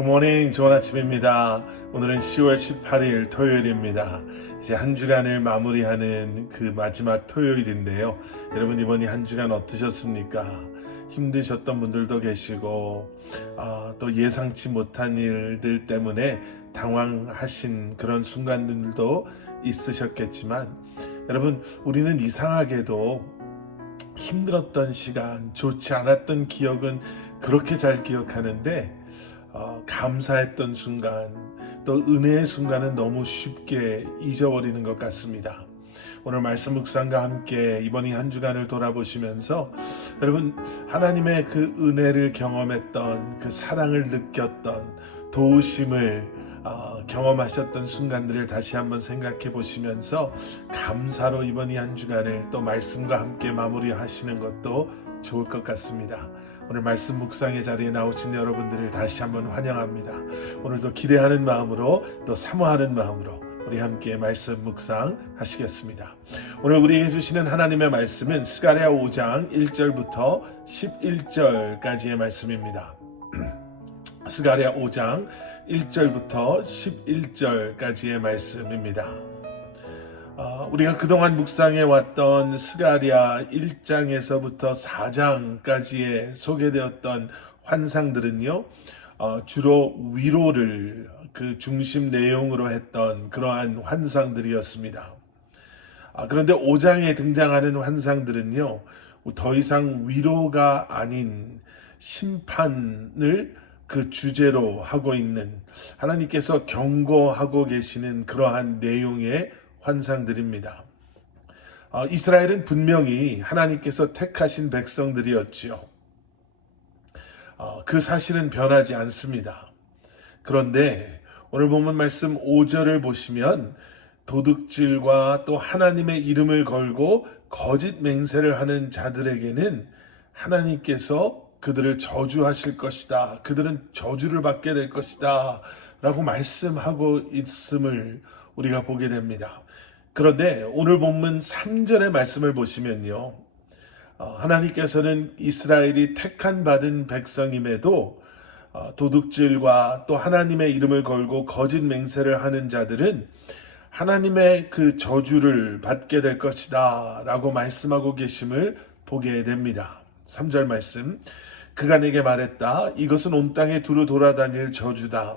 굿모닝, 좋은 아침입니다. 오늘은 10월 18일 토요일입니다. 이제 한 주간을 마무리하는 그 마지막 토요일인데요. 여러분, 이번이 한 주간 어떠셨습니까? 힘드셨던 분들도 계시고 또 예상치 못한 일들 때문에 당황하신 그런 순간들도 있으셨겠지만, 여러분, 우리는 이상하게도 힘들었던 시간, 좋지 않았던 기억은 그렇게 잘 기억하는데 감사했던 순간, 또 은혜의 순간은 너무 쉽게 잊어버리는 것 같습니다. 오늘 말씀 묵상과 함께 이번 한 주간을 돌아보시면서 여러분, 하나님의 그 은혜를 경험했던, 그 사랑을 느꼈던, 도우심을 경험하셨던 순간들을 다시 한번 생각해 보시면서 감사로 이번 한 주간을 또 말씀과 함께 마무리하시는 것도 좋을 것 같습니다. 오늘 말씀 묵상의 자리에 나오신 여러분들을 다시 한번 환영합니다. 오늘도 기대하는 마음으로, 또 사모하는 마음으로 우리 함께 말씀 묵상 하시겠습니다. 오늘 우리에게 주시는 하나님의 말씀은 스가랴 5장 1절부터 11절까지의 말씀입니다. 스가랴 5장 1절부터 11절까지의 말씀입니다. 우리가 그동안 묵상해 왔던 스가랴 1장에서부터 4장까지에 소개되었던 환상들은요, 주로 위로를 그 중심 내용으로 했던 그러한 환상들이었습니다. 그런데 5장에 등장하는 환상들은요, 더 이상 위로가 아닌 심판을 그 주제로 하고 있는, 하나님께서 경고하고 계시는 그러한 내용의 환상들입니다. 이스라엘은 분명히 하나님께서 택하신 백성들이었지요. 그 사실은 변하지 않습니다. 그런데 오늘 본문 말씀 5절을 보시면 도둑질과 또 하나님의 이름을 걸고 거짓 맹세를 하는 자들에게는 하나님께서 그들을 저주하실 것이다, 그들은 저주를 받게 될 것이다 라고 말씀하고 있음을 우리가 보게 됩니다. 그런데 오늘 본문 3절의 말씀을 보시면요, 하나님께서는 이스라엘이 택한 받은 백성임에도 도둑질과 또 하나님의 이름을 걸고 거짓 맹세를 하는 자들은 하나님의 그 저주를 받게 될 것이다 라고 말씀하고 계심을 보게 됩니다. 3절 말씀, 그가 내게 말했다. 이것은 온 땅에 두루 돌아다닐 저주다.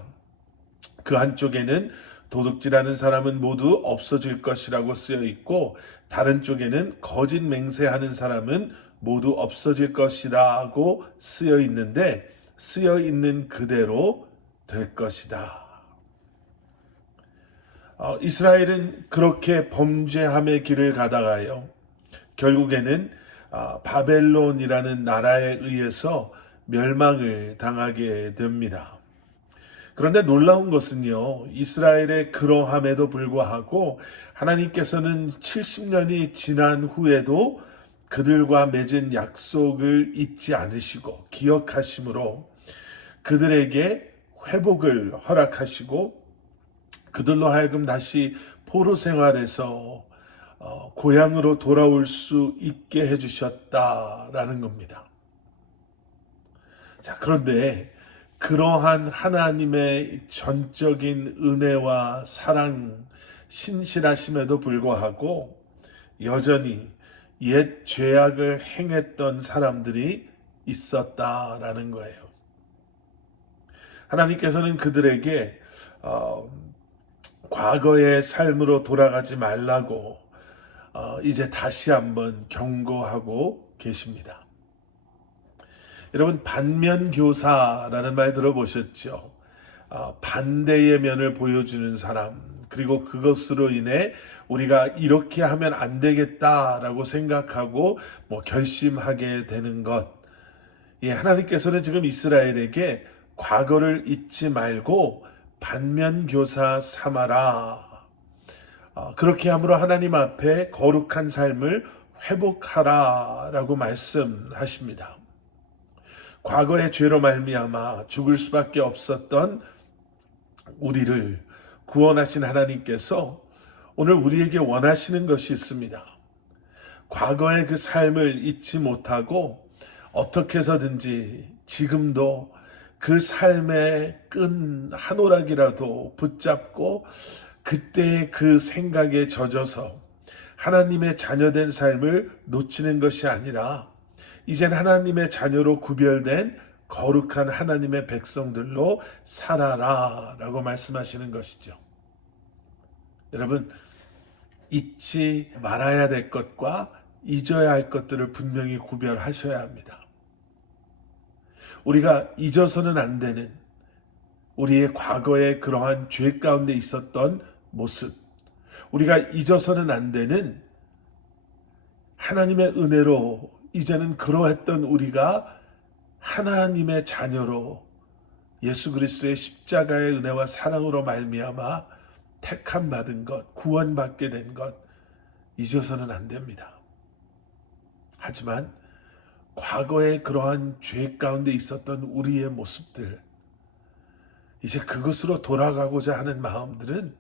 그 한쪽에는 도둑질하는 사람은 모두 없어질 것이라고 쓰여 있고, 다른 쪽에는 거짓 맹세하는 사람은 모두 없어질 것이라고 쓰여 있는데, 쓰여 있는 그대로 될 것이다. 이스라엘은 그렇게 범죄함의 길을 가다가요, 결국에는 바벨론이라는 나라에 의해서 멸망을 당하게 됩니다. 그런데 놀라운 것은요, 이스라엘의 그러함에도 불구하고 하나님께서는 70년이 지난 후에도 그들과 맺은 약속을 잊지 않으시고 기억하심으로 그들에게 회복을 허락하시고, 그들로 하여금 다시 포로 생활에서 고향으로 돌아올 수 있게 해주셨다라는 겁니다. 자, 그런데 그러한 하나님의 전적인 은혜와 사랑, 신실하심에도 불구하고 여전히 옛 죄악을 행했던 사람들이 있었다라는 거예요. 하나님께서는 그들에게 과거의 삶으로 돌아가지 말라고 이제 다시 한번 경고하고 계십니다. 여러분, 반면교사라는 말 들어보셨죠? 반대의 면을 보여주는 사람, 그리고 그것으로 인해 우리가 이렇게 하면 안 되겠다라고 생각하고 결심하게 되는 것. 하나님께서는 지금 이스라엘에게 과거를 잊지 말고 반면교사 삼아라. 그렇게 함으로 하나님 앞에 거룩한 삶을 회복하라라고 말씀하십니다. 과거의 죄로 말미암아 죽을 수밖에 없었던 우리를 구원하신 하나님께서 오늘 우리에게 원하시는 것이 있습니다. 과거의 그 삶을 잊지 못하고 어떻게 해서든지 지금도 그 삶의 끈 한 오락이라도 붙잡고 그때 그 생각에 젖어서 하나님의 자녀된 삶을 놓치는 것이 아니라 이젠 하나님의 자녀로 구별된 거룩한 하나님의 백성들로 살아라 라고 말씀하시는 것이죠. 여러분, 잊지 말아야 될 것과 잊어야 할 것들을 분명히 구별하셔야 합니다. 우리가 잊어서는 안 되는 우리의 과거의 그러한 죄 가운데 있었던 모습, 우리가 잊어서는 안 되는 하나님의 은혜로 이제는 그러했던 우리가 하나님의 자녀로 예수 그리스도의 십자가의 은혜와 사랑으로 말미암아 택함 받은 것, 구원받게 된 것 잊어서는 안 됩니다. 하지만 과거에 그러한 죄 가운데 있었던 우리의 모습들, 이제 그것으로 돌아가고자 하는 마음들은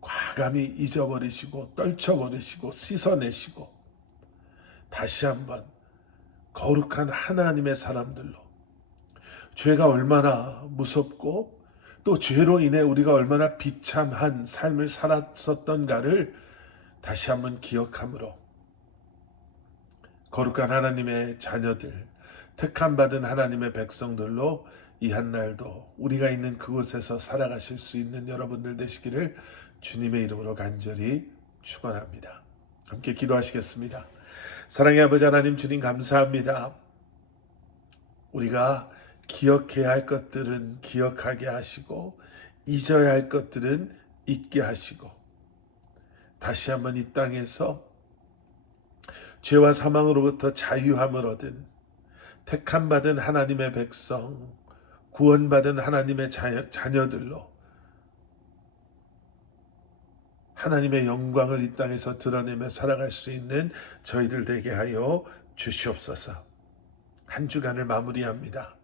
과감히 잊어버리시고 떨쳐버리시고 씻어내시고 다시 한번 거룩한 하나님의 사람들로, 죄가 얼마나 무섭고 또 죄로 인해 우리가 얼마나 비참한 삶을 살았었던가를 다시 한번 기억함으로 거룩한 하나님의 자녀들, 택함받은 하나님의 백성들로 이 한날도 우리가 있는 그곳에서 살아가실 수 있는 여러분들 되시기를 주님의 이름으로 간절히 축원합니다. 함께 기도하시겠습니다. 사랑의 아버지 하나님, 주님 감사합니다. 우리가 기억해야 할 것들은 기억하게 하시고 잊어야 할 것들은 잊게 하시고 다시 한번 이 땅에서 죄와 사망으로부터 자유함을 얻은 택함받은 하나님의 백성, 구원받은 하나님의 자녀들로 하나님의 영광을 이 땅에서 드러내며 살아갈 수 있는 저희들 되게 하여 주시옵소서. 한 주간을 마무리합니다.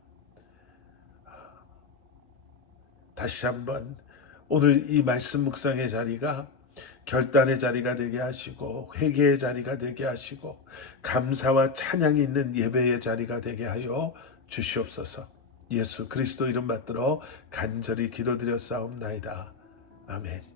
다시 한번 오늘 이 말씀 묵상의 자리가 결단의 자리가 되게 하시고 회개의 자리가 되게 하시고 감사와 찬양이 있는 예배의 자리가 되게 하여 주시옵소서. 예수 그리스도 이름 받들어 간절히 기도드렸사옵나이다. 아멘.